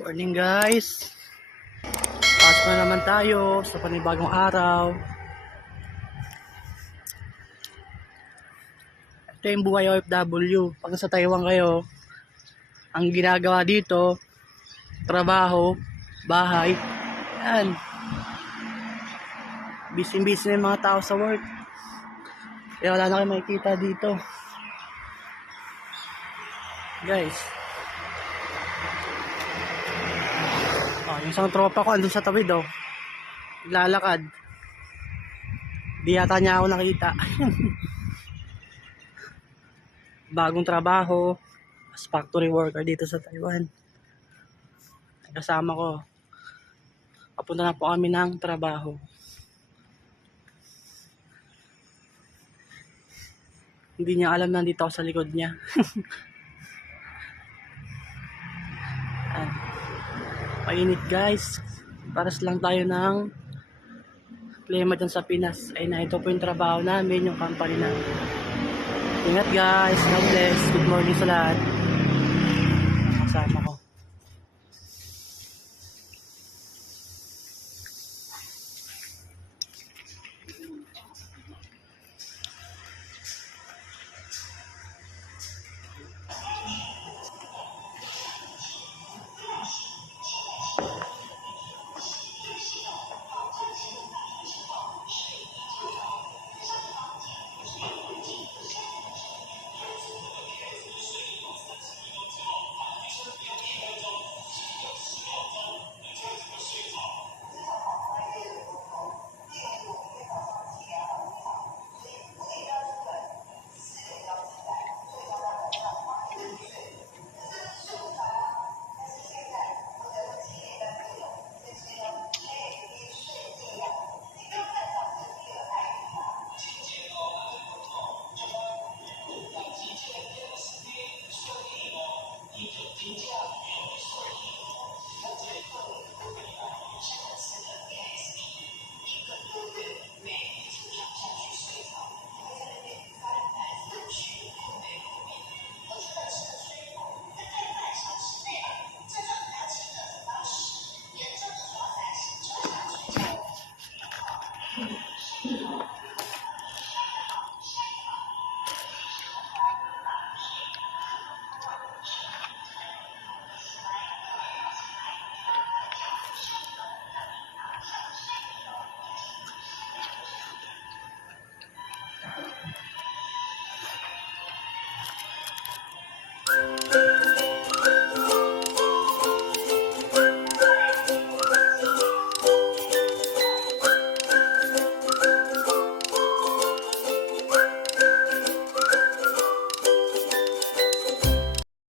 Morning guys, pasok na naman tayo sa panibagong araw. Ito yung buhay OFW. Pag sa Taiwan kayo, ang ginagawa dito, trabaho, bahay, yan, busy na yung mga tao sa work. Kaya wala na kayo makikita dito guys. Yung isang tropa ko andun sa tawid lalakad. Di yata niya ako nakita. Bagong trabaho as factory worker dito sa Taiwan. Kasama ko, papunta na po kami ng trabaho. Hindi niya alam na nandito ako sa likod niya. Mainit guys, paras lang tayo ng klima dyan sa Pinas. Ay na, ito po yung trabaho namin, yung company namin. Ingat guys, God bless, good morning sa lahat.